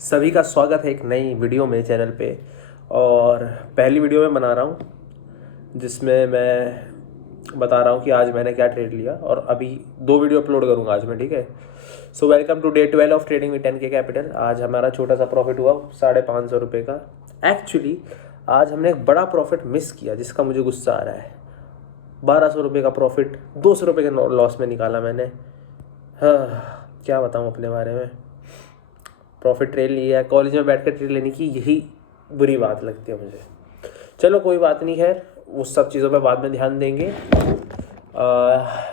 सभी का स्वागत है एक नई वीडियो में चैनल पे। और पहली वीडियो में बना रहा हूँ जिसमें मैं बता रहा हूँ कि आज मैंने क्या ट्रेड लिया, और अभी 2 वीडियो अपलोड करूँगा आज मैं, ठीक है। So welcome to day 12 of trading with 10K capital. आज हमारा छोटा सा प्रॉफिट हुआ 550 रुपये का। एक्चुअली आज हमने एक बड़ा प्रॉफिट मिस किया जिसका मुझे गुस्सा आ रहा है। 1200 रुपये का प्रॉफिट 200 रुपये के लॉस में निकाला मैंने। हाँ, क्या बताऊँ अपने बारे में। प्रॉफिट ट्रेड लिया है, कॉलेज में बैठ कर ट्रेड लेने की यही बुरी बात लगती है मुझे। चलो कोई बात नहीं है, उस सब चीज़ों पे बाद में ध्यान देंगे।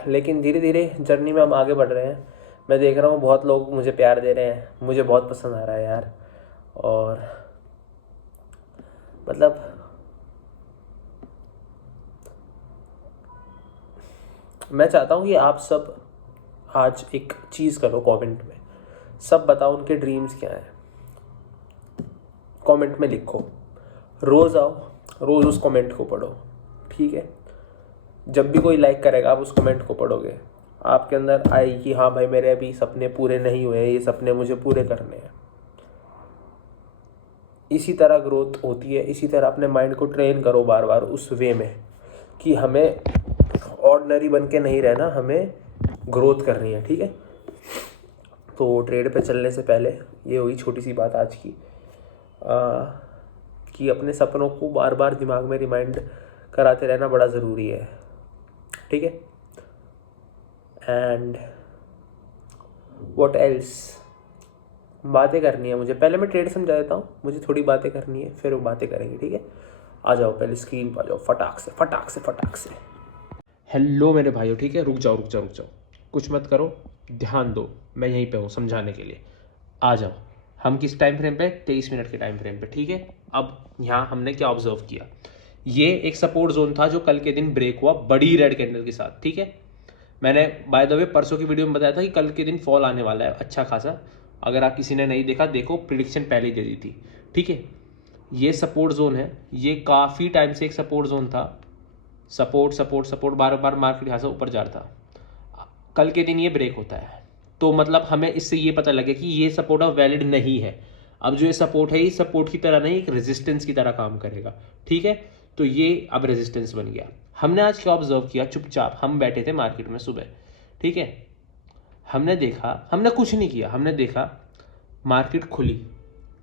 लेकिन धीरे धीरे जर्नी में हम आगे बढ़ रहे हैं। मैं देख रहा हूँ बहुत लोग मुझे प्यार दे रहे हैं, मुझे बहुत पसंद आ रहा है यार। और मतलब मैं चाहता हूँ कि आप सब आज एक चीज़ करो, कमेंट में सब बताओ उनके ड्रीम्स क्या हैं। कमेंट में लिखो, रोज़ आओ, रोज़ उस कमेंट को पढ़ो, ठीक है। जब भी कोई लाइक करेगा आप उस कमेंट को पढ़ोगे, आपके अंदर आएगी कि हाँ भाई मेरे अभी सपने पूरे नहीं हुए, ये सपने मुझे पूरे करने हैं। इसी तरह ग्रोथ होती है, इसी तरह अपने माइंड को ट्रेन करो बार बार उस वे में कि हमें ऑर्डिनरी बन के नहीं रहना, हमें ग्रोथ करनी है, ठीक है। तो ट्रेड पे चलने से पहले ये हुई छोटी सी बात आज की, कि अपने सपनों को बार बार दिमाग में रिमाइंड कराते रहना बड़ा ज़रूरी है, ठीक है। एंड व्हाट एल्स, बातें करनी है मुझे। पहले मैं ट्रेड समझा देता हूँ, मुझे थोड़ी बातें करनी है, फिर वो बातें करेंगे, ठीक है। आ जाओ पहले स्क्रीन पर आ जाओ, फटाक से फटाक से फटाक से। हेलो मेरे भाइयों, ठीक है। रुक जाओ रुक जाओ रुक जाओ, कुछ मत करो, ध्यान दो, मैं यहीं पे हूँ समझाने के लिए। आ जाओ। हम किस टाइम फ्रेम पे? 23 मिनट के टाइम फ्रेम पे, ठीक है। अब यहाँ हमने क्या ऑब्जर्व किया, ये एक सपोर्ट जोन था जो कल के दिन ब्रेक हुआ बड़ी रेड कैंडल के साथ, ठीक है। मैंने बाय द वे परसों की वीडियो में बताया था कि कल के दिन फॉल आने वाला है अच्छा खासा। अगर आप किसी ने नहीं देखा देखो, प्रिडिक्शन पहले ही दे दी थी, ठीक है। ये सपोर्ट जोन है, ये काफ़ी टाइम से एक सपोर्ट जोन था। सपोर्ट सपोर्ट सपोर्ट, बार बार मार्केट यहाँ से ऊपर जा रहा था। कल के दिन ये ब्रेक होता है, तो मतलब हमें इससे ये पता लगे कि ये सपोर्ट अब वैलिड नहीं है। अब जो ये सपोर्ट है, ये सपोर्ट की तरह नहीं, एक रेजिस्टेंस की तरह काम करेगा, ठीक है। तो ये अब रेजिस्टेंस बन गया। हमने आज क्या ऑब्जर्व किया, चुपचाप हम बैठे थे मार्केट में सुबह, ठीक है। हमने देखा, हमने कुछ नहीं किया, हमने देखा मार्केट खुली,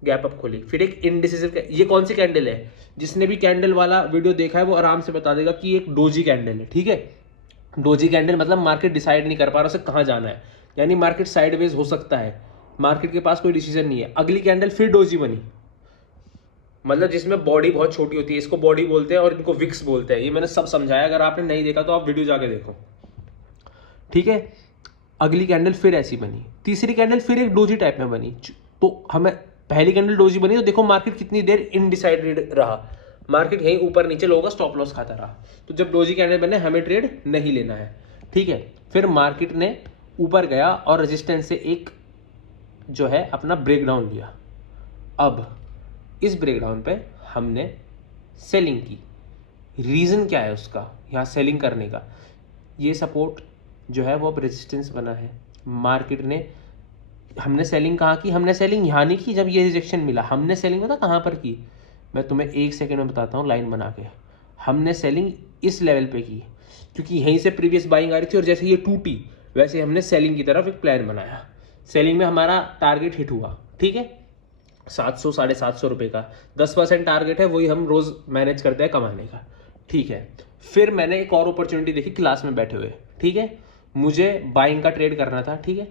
गैप अप खुली, फिर एक इनडिसिसिव। ये कौन सी कैंडल है? जिसने भी कैंडल वाला वीडियो देखा है वो आराम से बता देगा कि एक डोजी कैंडल है, ठीक है। डोजी कैंडल मतलब मार्केट डिसाइड नहीं कर पा रहा उसे कहाँ जाना है, यानी मार्केट साइडवेज हो सकता है, मार्केट के पास कोई डिसीजन नहीं है। अगली कैंडल फिर डोजी बनी, मतलब जिसमें बॉडी बहुत छोटी होती है, इसको बॉडी बोलते हैं और इनको विक्स बोलते हैं। ये मैंने सब समझाया, अगर आपने नहीं देखा तो आप वीडियो जाके देखो, ठीक है। अगली कैंडल फिर ऐसी बनी, तीसरी कैंडल फिर एक डोजी टाइप में बनी। तो हमें पहली कैंडल डोजी बनी तो देखो मार्केट कितनी देर इनडिसाइडेड रहा, मार्केट यहीं ऊपर नीचे लोगों का स्टॉप लॉस खाता रहा। तो जब डोजी कैंडल बने हमें ट्रेड नहीं लेना है, ठीक है। फिर मार्केट ने ऊपर गया और रेजिस्टेंस से एक जो है अपना ब्रेकडाउन लिया। अब इस ब्रेकडाउन पे हमने सेलिंग की। रीज़न क्या है उसका यहाँ सेलिंग करने का? ये सपोर्ट जो है वो अब रेजिस्टेंस बना है। मार्केट ने, हमने सेलिंग कहाँ की? हमने सेलिंग यहाँ नहीं की जब ये रिजेक्शन मिला, हमने सेलिंग पता कहाँ पर की? मैं तुम्हें 1 सेकंड में बताता हूँ लाइन बना के। हमने सेलिंग इस लेवल पे की, क्योंकि यहीं से प्रीवियस बाइंग आ रही थी और जैसे ये टूटी वैसे हमने सेलिंग की तरफ एक प्लान बनाया। सेलिंग में हमारा टारगेट हिट हुआ, ठीक है। 700 750 रुपये का 10% टारगेट है, वही हम रोज़ मैनेज करते हैं कमाने का, ठीक है। फिर मैंने एक और अपॉर्चुनिटी देखी क्लास में बैठे हुए, ठीक है। मुझे बाइंग का ट्रेड करना था, ठीक है।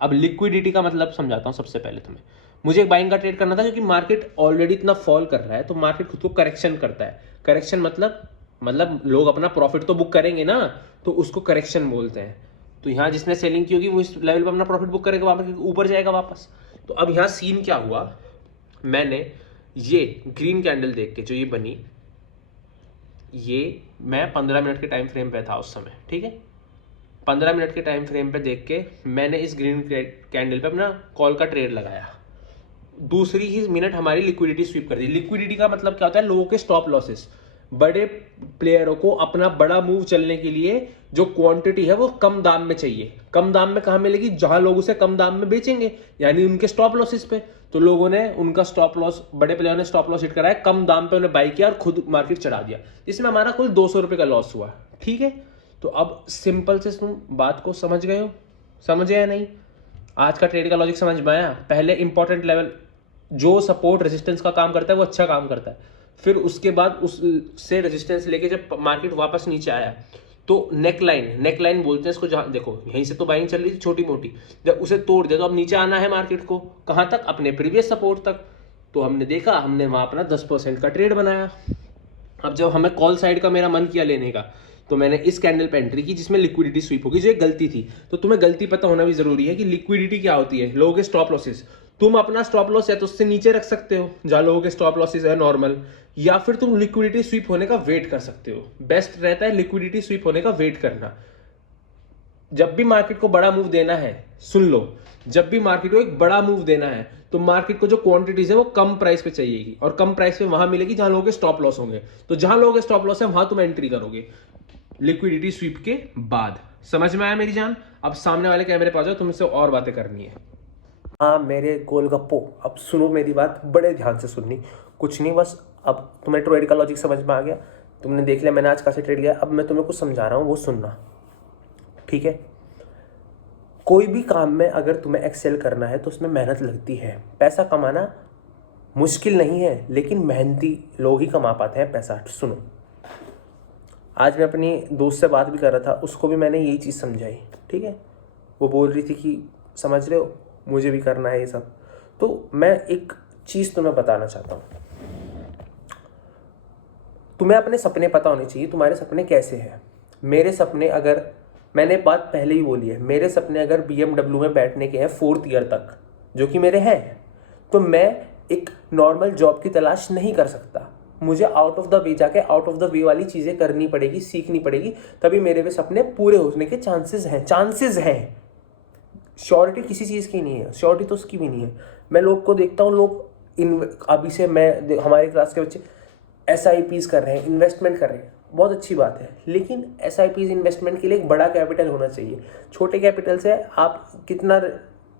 अब लिक्विडिटी का मतलब समझाता हूँ सबसे पहले तुम्हें। मुझे एक बाइंग का ट्रेड करना था क्योंकि मार्केट ऑलरेडी इतना फॉल कर रहा है, तो मार्केट खुद को करेक्शन करता है। करेक्शन मतलब लोग अपना प्रॉफिट तो बुक करेंगे ना, तो उसको करेक्शन बोलते हैं। तो यहाँ जिसने सेलिंग की होगी वो इस लेवल पर अपना प्रॉफिट बुक करेगा, वापस ऊपर जाएगा वापस। तो अब यहाँ सीन क्या हुआ, मैंने ये ग्रीन कैंडल देख के जो ये बनी, ये मैं 15 मिनट के टाइम फ्रेम पे था उस समय, ठीक है। 15 मिनट के टाइम फ्रेम पे देख के मैंने इस ग्रीन कैंडल पे अपना कॉल का ट्रेड लगाया। दूसरी ही मिनट हमारी लिक्विडिटी स्वीप कर दी। लिक्विडिटी का मतलब क्या होता है? लोगों के स्टॉप लॉसेस। बड़े प्लेयरों को अपना बड़ा मूव चलने के लिए जो क्वांटिटी है वो कम दाम में चाहिए। कम दाम में कहाँ मिलेगी? जहां लोग उसे कम दाम में बेचेंगे, यानी उनके स्टॉप लॉसेस पे। तो लोगों ने उनका स्टॉप लॉस, बड़े प्लेयरों ने स्टॉप लॉस हिट कराया, कम दाम पे उन्हें बाई किया और खुद मार्केट चढ़ा दिया, जिसमें हमारा कुल 200 रुपए का लॉस हुआ। ठीक है, तो अब सिंपल से तुम बात को समझ गए हो? समझे या नहीं? आज का ट्रेड का लॉजिक समझ में आया? पहले इंपॉर्टेंट लेवल जो सपोर्ट रेजिस्टेंस का काम करता है वो अच्छा काम करता है, फिर उसके बाद उससे रेजिस्टेंस लेके जब मार्केट वापस नीचे आया तो नेक लाइन बोलते हैं इसको, जहाँ देखो यहीं से तो बाइंग चल रही थी छोटी मोटी, जब उसे तोड़ दिया तो अब नीचे आना है मार्केट को, कहाँ तक? अपने प्रीवियस सपोर्ट तक। तो हमने देखा, हमने वहां अपना 10% का ट्रेड बनाया। अब जब हमें कॉल साइड का मेरा मन किया लेने का, तो मैंने इस कैंडल पे एंट्री की जिसमें लिक्विडिटी स्वीप होगी, जो एक गलती थी। तो तुम्हें गलती पता होना भी जरूरी है कि लिक्विडिटी क्या होती है। लोगों के स्टॉप लॉसेस, तुम अपना स्टॉप लॉस या तो उससे नीचे रख सकते हो जहां लोगों के स्टॉप लॉसेस है नॉर्मल, या फिर तुम लिक्विडिटी स्वीप होने का वेट कर सकते हो। बेस्ट रहता है लिक्विडिटी स्वीप होने का वेट करना। जब भी मार्केट को बड़ा मूव देना है, सुन लो, जब भी मार्केट को एक बड़ा मूव देना है तो मार्केट को जो क्वांटिटीज है वो कम प्राइस पे चाहिएगी, और कम प्राइस पे वहां मिलेगी जहां लोगों के स्टॉप लॉस होंगे। तो जहां लोगों के स्टॉप लॉस है वहां तुम एंट्री करोगे लिक्विडिटी स्वीप के बाद। समझ में आया मेरी जान? अब सामने वाले कैमरे पे आ जाओ, तुमसे और बातें करनी है। हाँ मेरे गोलगप्पो, अब सुनो मेरी बात बड़े ध्यान से सुननी। कुछ नहीं, बस अब तुम्हें ट्रेड का लॉजिक समझ में आ गया, तुमने देख लिया मैंने आज कैसे ट्रेड लिया। अब मैं तुम्हें कुछ समझा रहा हूँ, वो सुनना, ठीक है? कोई भी काम में अगर तुम्हें एक्सेल करना है तो उसमें मेहनत लगती है। पैसा कमाना मुश्किल नहीं है, लेकिन मेहनती लोग ही कमा पाते हैं पैसा। सुनो, आज मैं अपनी दोस्त से बात भी कर रहा था, उसको भी मैंने यही चीज़ समझाई, ठीक है? वो बोल रही थी कि समझ रहे हो मुझे भी करना है ये सब। तो मैं एक चीज़ तुम्हें बताना चाहता हूँ, तुम्हें अपने सपने पता होने चाहिए, तुम्हारे सपने कैसे हैं। मेरे सपने, अगर मैंने बात पहले ही बोली है, मेरे सपने अगर BMW में बैठने के हैं 4th ईयर तक, जो कि मेरे हैं, तो मैं एक नॉर्मल जॉब की तलाश नहीं कर सकता। मुझे आउट ऑफ द वे जाके आउट ऑफ द वे वाली चीज़ें करनी पड़ेगी, सीखनी पड़ेगी, तभी मेरे भी सपने पूरे होने के चांसेस हैं। श्योरिटी किसी चीज़ की नहीं है, श्योरिटी तो उसकी भी नहीं है। मैं लोग को देखता हूँ, लोग अभी से हमारे क्लास के बच्चे SIPs कर रहे हैं, इन्वेस्टमेंट कर रहे हैं, बहुत अच्छी बात है, लेकिन SIPs इन्वेस्टमेंट के लिए एक बड़ा कैपिटल होना चाहिए। छोटे कैपिटल से आप कितना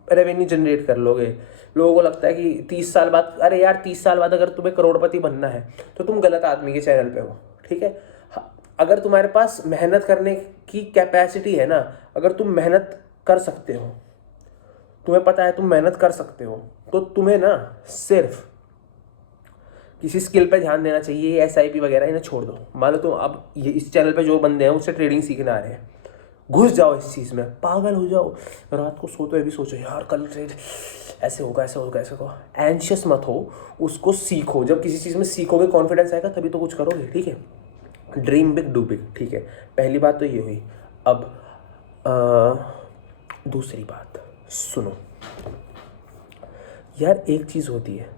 रेवेन्यू जनरेट कर लोगे? लोगों को लगता है कि 30 साल बाद, अरे यार 30 साल बाद अगर तुम्हें करोड़पति बनना है तो तुम गलत आदमी के चैनल पे हो, ठीक है? अगर तुम्हारे पास मेहनत करने की कैपेसिटी है ना, अगर तुम मेहनत कर सकते हो, तुम्हें पता है तुम मेहनत कर सकते हो, तो तुम्हें ना सिर्फ किसी स्किल पे ध्यान देना चाहिए। ये SIP वगैरह इन्हें छोड़ दो। मान लो तुम अब ये इस चैनल पे जो बंदे हैं उससे ट्रेडिंग सीखने आ रहे हैं, घुस जाओ इस चीज़ में, पागल हो जाओ। रात को सोते हुए भी सोचो यार कल ट्रेड ऐसे होगा, ऐसे होगा, ऐसे होगा। एंशियस मत हो, उसको सीखो। जब किसी चीज़ में सीखोगे, कॉन्फिडेंस आएगा, तभी तो कुछ करोगे, ठीक है? ड्रीम बिग डू बिग, ठीक है? पहली बात तो ये हुई। अब दूसरी बात सुनो यार, एक चीज़ होती है,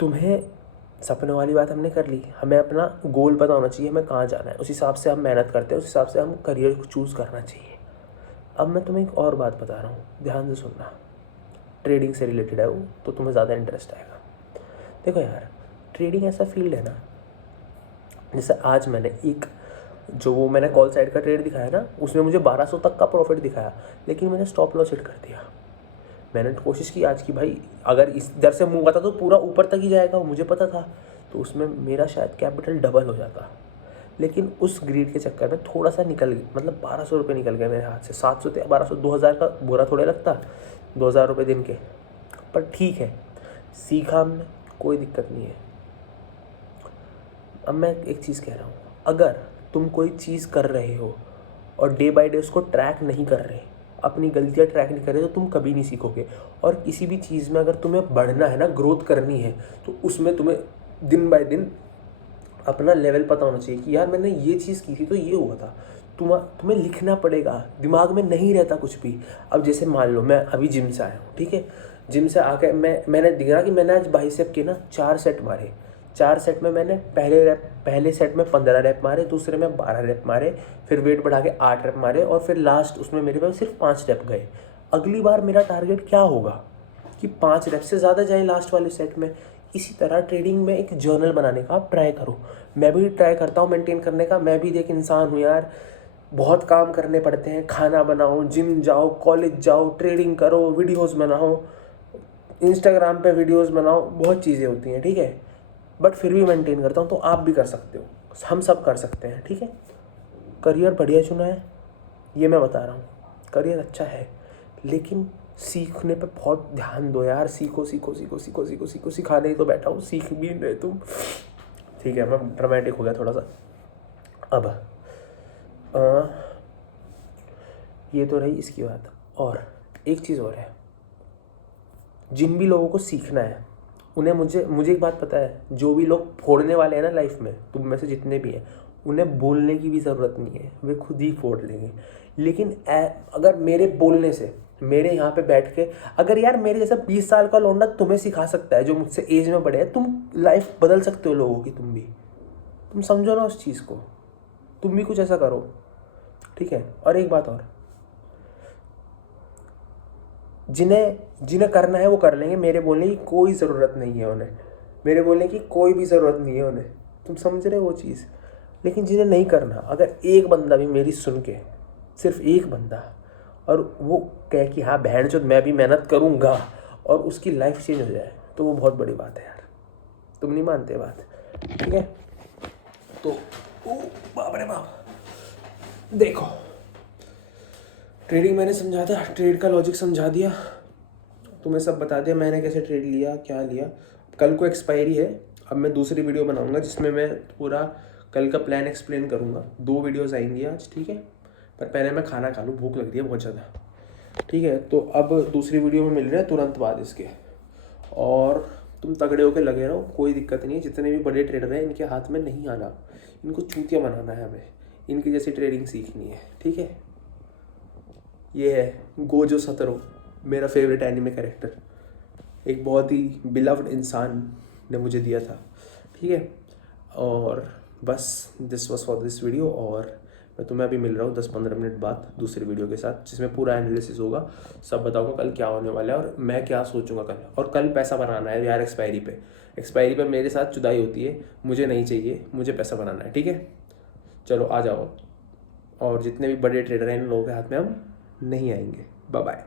तुम्हें सपनों वाली बात हमने कर ली, हमें अपना गोल पता होना चाहिए, हमें कहाँ जाना है, उस हिसाब से हम मेहनत करते हैं, उस हिसाब से हम करियर को चूज़ करना चाहिए। अब मैं तुम्हें एक और बात बता रहा हूँ, ध्यान से सुनना, ट्रेडिंग से रिलेटेड है वो, तो तुम्हें ज़्यादा इंटरेस्ट आएगा। देखो यार, ट्रेडिंग ऐसा फील्ड है ना, जैसे आज मैंने जो वो मैंने कॉल साइड का ट्रेड दिखाया ना, उसमें मुझे 1200 तक का प्रॉफिट दिखाया, लेकिन मैंने स्टॉप लॉस हिट कर दिया। मैंने कोशिश की आज की भाई अगर इस दर से मूव आता तो पूरा ऊपर तक ही जाएगा, वो मुझे पता था, तो उसमें मेरा शायद कैपिटल डबल हो जाता। लेकिन उस ग्रीड के चक्कर में थोड़ा सा निकल गया, मतलब 1200 रुपये निकल गए मेरे हाथ से। 700 थे, 1200, 2000 का बुरा थोड़े लगता, 2000 रुपये दिन के, पर ठीक है, सीखा हमने, कोई दिक्कत नहीं है। अब मैं एक चीज़ कह रहा हूँ, अगर तुम कोई चीज़ कर रहे हो और डे बाय डे उसको ट्रैक नहीं कर रहे, अपनी गलतियाँ ट्रैक नहीं कर रहे, तो तुम कभी नहीं सीखोगे। और किसी भी चीज़ में अगर तुम्हें बढ़ना है ना, ग्रोथ करनी है, तो उसमें तुम्हें दिन बाय दिन अपना लेवल पता होना चाहिए कि यार मैंने ये चीज़ की थी तो ये हुआ था। तुम्हें लिखना पड़ेगा, दिमाग में नहीं रहता कुछ भी। अब जैसे मान लो मैं अभी जिम से आया हूँ, ठीक है? जिम से आके मैंने देखा कि मैंने आज बाइसेप के ना 4 सेट मारे। 4 सेट में मैंने पहले सेट में 15 रैप मारे, दूसरे में 12 रैप मारे, फिर वेट बढ़ा के 8 रैप मारे, और फिर लास्ट उसमें मेरे पास सिर्फ 5 रैप गए। अगली बार मेरा टारगेट क्या होगा कि 5 रैप से ज़्यादा जाए लास्ट वाले सेट में। इसी तरह ट्रेडिंग में एक जर्नल बनाने का आप ट्राई करो। मैं भी ट्राई करता हूँ मेंटेन करने का। मैं भी एक इंसान हूँ यार, बहुत काम करने पड़ते हैं। खाना बनाओ, जिम जाओ, कॉलेज जाओ, ट्रेडिंग करो, वीडियोस बनाओ, इंस्टाग्राम पे वीडियोस बनाओ, बहुत चीज़ें होती हैं, ठीक है। बट फिर भी मेंटेन करता हूँ। तो आप भी कर सकते हो, हम सब कर सकते हैं, ठीक है। करियर बढ़िया चुना है, ये मैं बता रहा हूँ। करियर अच्छा है, लेकिन सीखने पे बहुत ध्यान दो यार। सीखो सीखो सीखो सीखो सीखो सीखो, सिखाने ही तो बैठा हूँ, सीख भी नहीं रहे तुम। ठीक है, मैं ड्रामेटिक हो गया थोड़ा सा। अब ये तो रही इसकी बात। और एक चीज़ और है, जिन भी लोगों को सीखना है उन्हें, मुझे एक बात पता है, जो भी लोग फोड़ने वाले हैं ना लाइफ में, तुम में से जितने भी हैं, उन्हें बोलने की भी ज़रूरत नहीं है, वे खुद ही फोड़ लेंगे। लेकिन अगर मेरे बोलने से, मेरे यहाँ पे बैठ के, अगर यार मेरे जैसा 20 साल का लौंडा तुम्हें सिखा सकता है जो मुझसे एज में बड़े है, तुम लाइफ बदल सकते हो लोगों की। तुम समझो ना उस चीज़ को, तुम भी कुछ ऐसा करो, ठीक है। और एक बात और, जिन्हें करना है वो कर लेंगे, मेरे बोलने की कोई ज़रूरत नहीं है उन्हें, मेरे बोलने की कोई भी ज़रूरत नहीं है उन्हें, तुम समझ रहे हो वो चीज़। लेकिन जिन्हें नहीं करना, अगर एक बंदा भी मेरी सुन के, सिर्फ एक बंदा, और वो कहे कि हाँ बहन चोद मैं भी मेहनत करूँगा, और उसकी लाइफ चेंज हो जाए, तो वो बहुत बड़ी बात है यार। तुम नहीं मानते बात, ठीक है। तो बाप रे बाप, देखो ट्रेडिंग मैंने समझा था, ट्रेड का लॉजिक समझा दिया, तुम्हें सब बता दिया मैंने कैसे ट्रेड लिया, क्या लिया। कल को एक्सपायरी है, अब मैं दूसरी वीडियो बनाऊंगा जिसमें मैं पूरा कल का प्लान एक्सप्लेन करूंगा। 2 वीडियोस आएंगी आज, ठीक है। पर पहले मैं खाना खा लूँ, भूख लग रही है बहुत ज़्यादा, ठीक है। तो अब दूसरी वीडियो में मिल रहे हैं तुरंत बाद इसके। और तुम तगड़े होकर लगे रहो, कोई दिक्कत नहीं है। जितने भी बड़े ट्रेडर हैं इनके हाथ में नहीं आना, इनको चूतिया बनाना है हमें, इनकी जैसी ट्रेडिंग सीखनी है, ठीक है। ये है गोजो सतरो, मेरा फेवरेट एनिमे कैरेक्टर, एक बहुत ही बिलव्ड इंसान ने मुझे दिया था, ठीक है। और बस this was for this video, और मैं तुम्हें अभी मिल रहा हूँ 10-15 मिनट बाद दूसरी वीडियो के साथ, जिसमें पूरा एनालिसिस होगा, सब बताऊंगा कल क्या होने वाला है और मैं क्या सोचूंगा कल। और कल पैसा बनाना है यार, एक्सपायरी पे मेरे साथ जुदाई होती है, मुझे नहीं चाहिए, मुझे पैसा बनाना है, ठीक है। चलो आ जाओ, और जितने भी बड़े ट्रेडर हैं इन लोगों के हाथ में हम नहीं आएंगे। Bye bye.